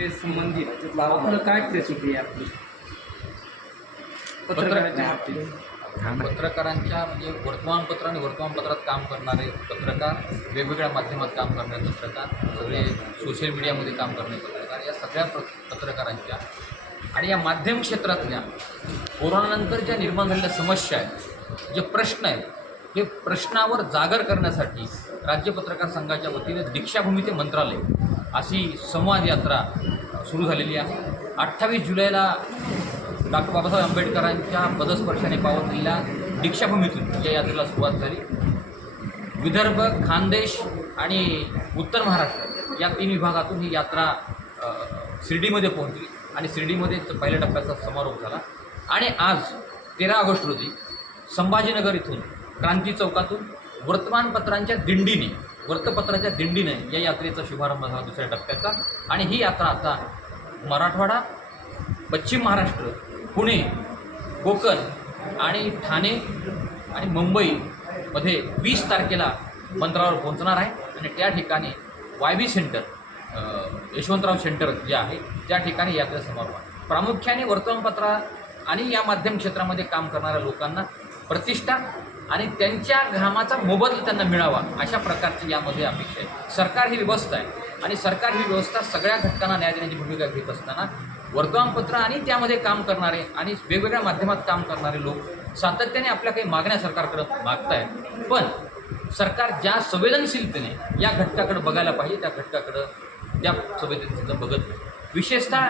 यात्रे संबंधित आपलं काय प्रतिक्रिया आपली पत्रकाराच्या बाबतीत? पत्रकारांच्या म्हणजे वर्तमानपत्र आणि वर्तमानपत्रात काम करणारे पत्रकार, वेगवेगळ्या माध्यमात काम करणारे पत्रकार, सगळे सोशल मीडियामध्ये काम करणारे पत्रकार, या सगळ्या पत्रकारांच्या आणि या माध्यम क्षेत्रातल्या कोरोनानंतर ज्या निर्माण झालेल्या समस्या आहेत, जे प्रश्न आहेत, हे प्रश्नावर जागर करण्यासाठी राज्य पत्रकार संघाच्या वतीने दीक्षाभूमी ते मंत्रालय अशी संवाद यात्रा सुरू झालेली आहे. 28 जुलैला डॉक्टर बाबासाहेब आंबेडकरांच्या पदस्पर्शाने पावलेल्या दीक्षाभूमीतून या यात्रेला सुरुवात झाली. विदर्भ, खानदेश आणि उत्तर महाराष्ट्र या 3 विभागातून ही यात्रा शिर्डीमध्ये पोहोचली आणि शिर्डीमध्ये पहिल्या टप्प्याचा समारोप झाला. आणि आज 13 ऑगस्ट रोजी संभाजीनगर इथून क्रांती चौकातून वर्तमानपत्रांच्या दिंडीने या यात्रेचा शुभारंभ झाला दुसऱ्या टप्प्याचा. आणि ही यात्रा आता मराठवाडा, पश्चिम महाराष्ट्र, पुणे, कोकण आणि ठाणे आणि मुंबईमध्ये 20 तारखेला मंत्रालयावर पोहोचणार आहे. आणि त्या ठिकाणी YB सेंटर, यशवंतराव सेंटर जे आहे त्या ठिकाणी यात्रा समारोप आहे. प्रामुख्याने वर्तमानपत्र आणि या माध्यम क्षेत्रामध्ये काम करणाऱ्या लोकांना प्रतिष्ठा आणि त्यांच्या घामाचा मोबदला त्यांना मिळावा अशा प्रकारची यामध्ये अपेक्षा आहे. सरकार ही व्यवस्था आहे आणि सरकार ही व्यवस्था सगळ्या घटकांना न्याय देण्याची भूमिका घेत असताना वर्तमानपत्र आणि त्यामध्ये काम करणारे आणि वेगवेगळ्या माध्यमात काम करणारे लोक सातत्याने आपल्या काही मागण्या सरकारकडे मागत आहेत. पण सरकार ज्या संवेदनशीलतेने या घटकाकडे बघायला पाहिजे त्या घटकाकडं त्या संवेदनशीलतेने बघत नाही. विशेषतः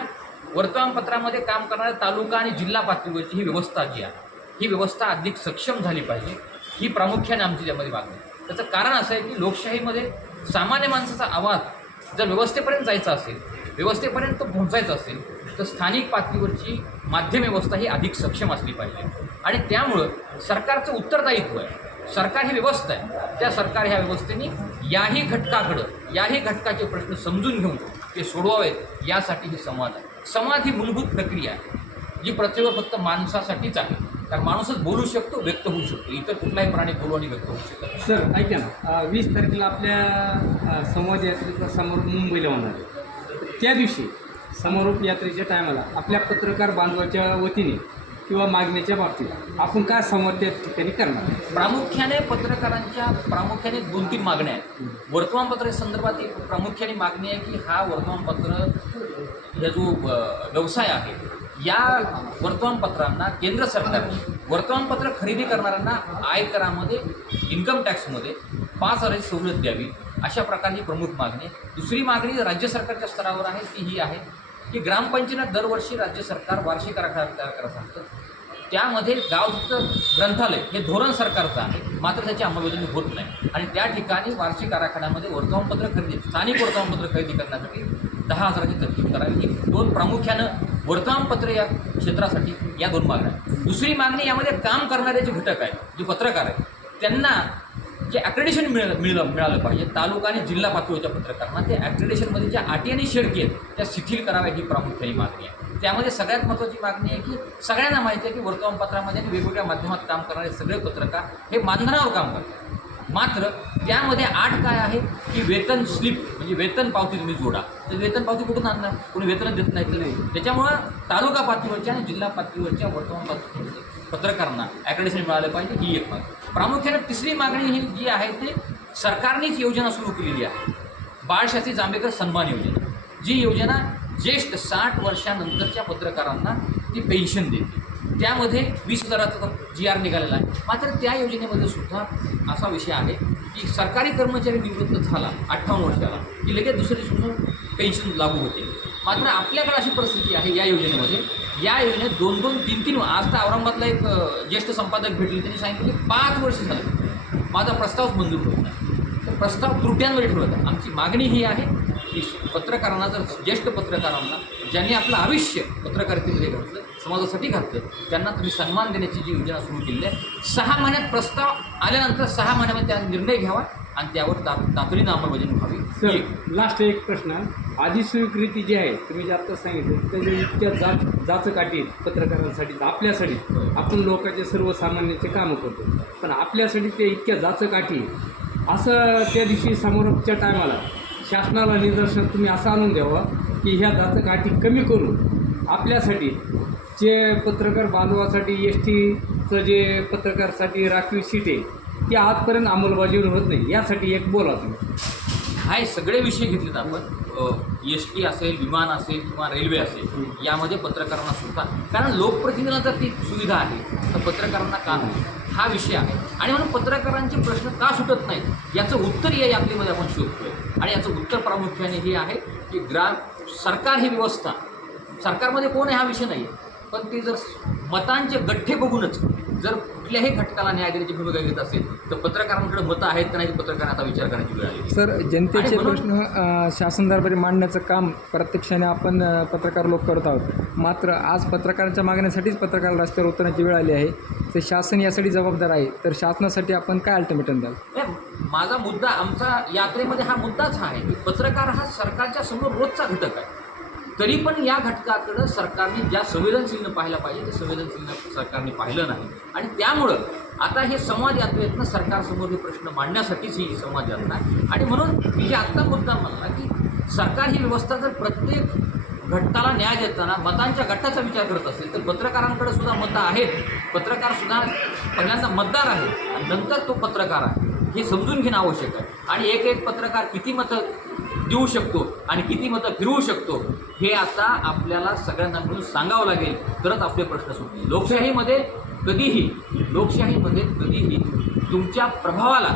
वर्तमानपत्रामध्ये काम करणाऱ्या तालुका आणि जिल्हा पातळीवरची ही व्यवस्था जी आहे ही व्यवस्था अधिक सक्षम झाली पाहिजे, ही प्रामुख्याने आमची त्यामध्ये मागणी आहे. त्याचं कारण असं आहे की लोकशाहीमध्ये सामान्य माणसाचा आवाज जर व्यवस्थेपर्यंत जायचा असेल, व्यवस्थेपर्यंत पोहोचायचं असेल तर स्थानिक पातळीवरची माध्यम व्यवस्था ही अधिक सक्षम असली पाहिजे. आणि त्यामुळं सरकारचं उत्तरदायित्व आहे. सरकार ही व्यवस्था आहे, त्या सरकार ह्या व्यवस्थेने याही घटकाचे प्रश्न समजून घेऊन ते सोडवावेत यासाठी ही संवाद आहे. संवाद ही मूलभूत प्रक्रिया आहे जी प्रत्येक फक्त माणसासाठीच आहे. कारण माणूसच बोलू शकतो, व्यक्त होऊ शकतो, इतर कुठलाही प्राणी बोलू आणि व्यक्त होऊ शकतो. सर ऐका ना, 20 तारखेला आपल्या संवाद यात्रेचा समारोप मुंबईला होणार आहे. त्या दिवशी समारोप यात्रेच्या टायमाला आपल्या पत्रकार बांधवाच्या वतीने किंवा मागण्याच्या बाबतीत आपण काय संवाद त्या ठिकाणी करणार? प्रामुख्याने पत्रकारांच्या 2-3 मागण्या आहेत. वर्तमानपत्र संदर्भात एक प्रामुख्याने मागणी आहे की हा वर्तमानपत्र हा जो व्यवसाय आहे या वर्तमानपत्रांना केंद्र सरकारने वर्तमानपत्र खरेदी करणाऱ्यांना आयकरामध्ये, इन्कम टॅक्समध्ये 5,000 सवलत द्यावी अशा प्रकारची प्रमुख मागणी आहे. दुसरी मागणी राज्य सरकारच्या स्तरावर आहे ती ही आहे की ग्रामपंचायत दरवर्षी राज्य सरकार वार्षिक आराखडा तयार करत असतं. त्यामध्ये गावचं ग्रंथालय हे धोरण सरकारचं आहे, मात्र त्याची अंमलबजावणी होत नाही. आणि त्या ठिकाणी वार्षिक आराखड्यामध्ये वर्तमानपत्र खरेदी, स्थानिक वर्तमानपत्र खरेदी करण्यासाठी 10,000ची तरतूद करावी. ही 2 प्रामुख्यानं वर्तमानपत्र या क्षेत्रासाठी या 2 मागण्या आहेत. दुसरी मागणी यामध्ये काम करणारे जे घटक आहेत, जे पत्रकार आहेत, त्यांना जे ॲक्रेडिशन मिळालं पाहिजे. तालुका आणि जिल्हा पातळीच्या पत्रकारांना ते ॲक्रेडिशनमध्ये ज्या अटी आणि शर्ती आहेत त्या शिथिल कराव्या ही प्रामुख्याने मागणी आहे. त्यामध्ये सगळ्यात महत्त्वाची मागणी आहे की सगळ्यांना माहिती आहे की वर्तमानपत्रामध्ये आणि वेगवेगळ्या माध्यमात काम करणारे सगळे पत्रकार हे मानधनावर काम करतात. मात्र त्यामध्ये अट काय आहे की वेतन स्लिप म्हणजे वेतन पावती तुम्ही जोडा. तर वेतन पावती कुठून आणणार? कोणी वेतन देत नाही. त्याच्यामुळं तालुका पातळीवरच्या आणि जिल्हा पातळीवरच्या वर्तमानपत्र पत्रकारांना ॲक्रेडिशन मिळालं पाहिजे ही एक मागणी. प्रामुख्याने तिसरी मागणी ही जी आहे ती सरकारनेच योजना सुरू केलेली आहे, बाळशास्त्री जांभेकर सन्मान योजना. जी योजना ज्येष्ठ 60 वर्षानंतरच्या पत्रकारांना ती पेन्शन देते. त्यामध्ये 20,000चा GR निघालेला आहे. मात्र त्या योजनेमध्ये सुद्धा असा विषय आहे की सरकारी कर्मचारी निवृत्त झाला 58 वर्षाला की लगेच दुसऱ्या दिवशी पेन्शन लागू होते. मात्र आपल्याकडे अशी परिस्थिती आहे या योजनेमध्ये 2-2, 3-3 आज तर औरंगाबादला एक ज्येष्ठ संपादक भेटले, त्यांनी सांगितलं की 5 वर्ष झाले माझा प्रस्तावच मंजूर होत नाही. तर प्रस्ताव त्रुट्यांवर ठेवला. आमची मागणी ही आहे की पत्रकारांना, जर ज्येष्ठ पत्रकारांना ज्यांनी आपलं आयुष्य पत्रकारितेमध्ये घातलं, समाजासाठी घातलं, त्यांना तुम्ही सन्मान देण्याची जी योजना सुरू केली आहे, 6 महिन्यात प्रस्ताव आल्यानंतर 6 महिन्यामध्ये त्या निर्णय घ्यावा आणि त्यावर तातडीनं अंमलबजावणी व्हावी. सर लास्ट एक प्रश्न, आधी स्वीकृती जी आहे तुम्ही जे आत्ता सांगितलं त्याच्या इतक्या जाचकाठी पत्रकारांसाठी, आपल्यासाठी आपण लोकांचे सर्वसामान्यांचे कामं करतो, पण आपल्यासाठी ते इतक्या जाचकाठी असं त्या दिवशी समारोपच्या टायमाला शासनाला निदर्शन तुम्ही असं आणून द्यावं की ह्या जाचक कमी करून आपल्यासाठी जे पत्रकार बांधवासाठी एस टीचं जे पत्रकारसाठी राखीव सीट आहे ती आजपर्यंत अंमलबजावणी होत नाही, यासाठी एक बोला तुम्ही. हे सगळे विषय घेतलेत आपण, एस टी असेल, विमान असेल किंवा रेल्वे असेल, यामध्ये पत्रकारांना सुद्धा, कारण लोकप्रतिनिधींना जर ती सुविधा आहे तर पत्रकारांना का नाही, हा विषय आहे. आणि म्हणून पत्रकारांचे प्रश्न का सुटत नाहीत याचं उत्तर या यात्रेमध्ये आपण शोधतोय. आणि याचं उत्तर प्रामुख्याने हे आहे की सरकार ही व्यवस्था, सरकारमध्ये कोण आहे हा विषय नाही, पण ते जर मतांचे गठ्ठे बघूनच जर कुठल्याही घटकाला न्याय देण्याची भूमिका घेत असेल तर पत्रकारांकडे मतं आहेत का नाही, पत्रकारांना आता विचार करण्याची वेळ आली. सर, जनतेचे प्रश्न शासन दरबारी मांडण्याचं काम प्रत्यक्षाने आपण पत्रकार लोक करत आहोत. मात्र आज पत्रकारांच्या मागण्यासाठीच पत्रकार रस्त्यावर उतरण्याची वेळ आली आहे. तर शासन यासाठी जबाबदार आहे, तर शासनासाठी आपण काय अल्टिमेटम द्याल? माझा मुद्दा, आमचा यात्रेमध्ये हा मुद्दाच हा आहे की पत्रकार हा सरकारच्या समोर रोजचा घटक आहे. तरी पण या घटकाकडं सरकारने ज्या संवेदनशीलनं पाहायला पाहिजे ते संवेदनशीलनं सरकारने पाहिलं नाही. आणि त्यामुळं आता हे संवाद यात्रेतनं सरकारसमोर हे प्रश्न मांडण्यासाठीच ही संवाद यात्रा आहे. आणि म्हणून मी जे आत्ता मुद्दा म्हणला की सरकार ही व्यवस्था जर प्रत्येक घटकाला न्याय देताना मतांच्या गटाचा विचार करत असेल तर पत्रकारांकडे सुद्धा मतं आहेत. पत्रकारसुद्धा पहिल्यांदा मतदार आहे आणि नंतर तो पत्रकार आहे हे समजून घेणं आवश्यक आहे. आणि एक पत्रकार किती मतं देऊ शकतो आणि किती मतं फिरवू शकतो हे आता आपल्याला सगळ्यांना मिळून सांगावं लागेल, तरच आपले प्रश्न सुटतील. लोकशाहीमध्ये कधीही तुमच्या प्रभावाला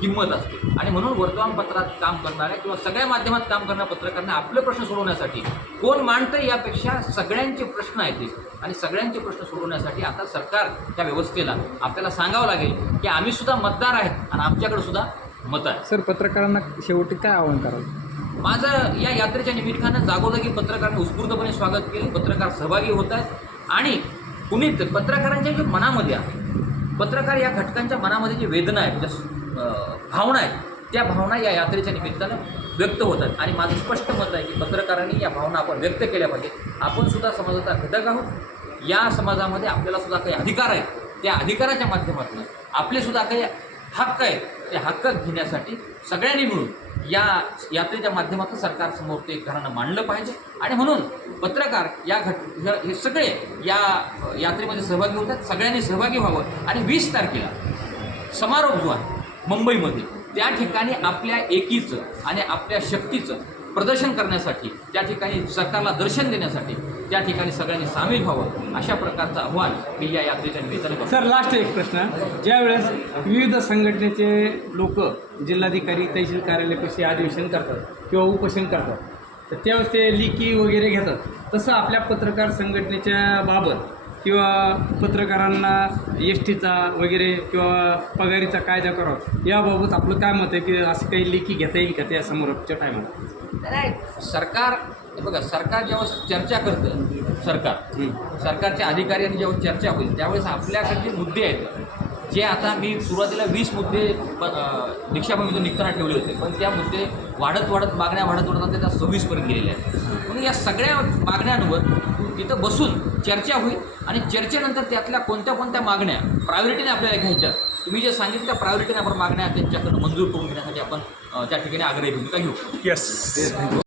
किंमत असते. आणि म्हणून वर्तमानपत्रात काम करणाऱ्या किंवा सगळ्या माध्यमात काम करणाऱ्या पत्रकारांना आपले प्रश्न सोडवण्यासाठी कोण मांडतं यापेक्षा सगळ्यांचे प्रश्न आहेत आणि सगळ्यांचे प्रश्न सोडवण्यासाठी आता सरकार त्या व्यवस्थेला आपल्याला सांगावं लागेल की आम्ही सुद्धा मतदार आहेत आणि आमच्याकडे सुद्धा मतं आहे. सर, पत्रकारांना शेवटी काय आवाहन कराल? माझं या यात्रेच्या निमित्तानं जागोजागी पत्रकारांनी उत्स्फूर्तपणे स्वागत केले. पत्रकार सहभागी होत आहेत आणि कुणीच पत्रकारांच्या जे मनामध्ये आहे, पत्रकार या घटकांच्या मनामध्ये जी वेदना आहेत, ज्या भावना आहेत, त्या भावना या यात्रेच्या निमित्तानं व्यक्त होत आहेत. आणि माझं स्पष्ट मत आहे की पत्रकारांनी या भावना आपण व्यक्त केल्या पाहिजे. आपण सुद्धा समाजाचा घटक आहोत. या समाजामध्ये आपल्याला सुद्धा काही अधिकार आहेत. त्या अधिकाराच्या माध्यमातून आपले सुद्धा काही हक्क आहेत. ते हक्क घेण्यासाठी सगळ्यांनी मिळून या यात्रेच्या माध्यमातून सरकारसमोर ते घरानं मांडलं पाहिजे. आणि म्हणून पत्रकार हे सगळे या यात्रेमध्ये सहभागी होतात. सगळ्यांनी सहभागी व्हावं आणि 20 तारखेला समारोप जो आहे मुंबईमध्ये, त्या ठिकाणी आपल्या एकीचं आणि आपल्या शक्तीचं प्रदर्शन करण्यासाठी, त्या ठिकाणी सरकारला दर्शन देण्यासाठी त्या ठिकाणी सगळ्यांनी सामील व्हावं, अशा प्रकारचं आव्हान मी या यात्रेच्या निमित्ताने करतो. सर, लास्ट एक प्रश्न. ज्यावेळेस विविध संघटनेचे लोक जिल्हाधिकारी तहसील कार्यालयापाशी अधिवेशन करतात किंवा उपोषण करतात, तर त्यावेळेस ते लिखी वगैरे घेतात. तसं आपल्या पत्रकार संघटनेच्या बाबत किंवा पत्रकारांना एस टीचा वगैरे किंवा पगारीचा कायदा करावा याबाबत आपलं काय मत आहे की असं काही लेखी घेता येईल का त्या समोरच्या टायमाला? नाही, सरकार बघा, सरकार जेव्हा चर्चा करतं, सरकारच्या अधिकाऱ्यांनी जेव्हा चर्चा होईल त्यावेळेस आपल्याकडे जे मुद्दे आहेत, जे आता मी सुरुवातीला 20 मुद्दे दीक्षाभूमीतून निघताना ठेवले होते, पण त्या मुद्दे मागण्या वाढत आता त्या 26पर्यंत गेलेल्या आहेत. म्हणून या सगळ्या मागण्यांवर तिथं बसून चर्चा होईल आणि चर्चेनंतर त्यातल्या कोणत्या मागण्या प्रायोरिटीने आपल्याला घ्यायच्या, तुम्ही जे सांगितलं त्या प्रायोरिटीने आपण मागण्या त्यांच्याकडून मंजूर करून घेण्यासाठी आपण त्या ठिकाणी आग्रही भूमिका घेऊ. येस.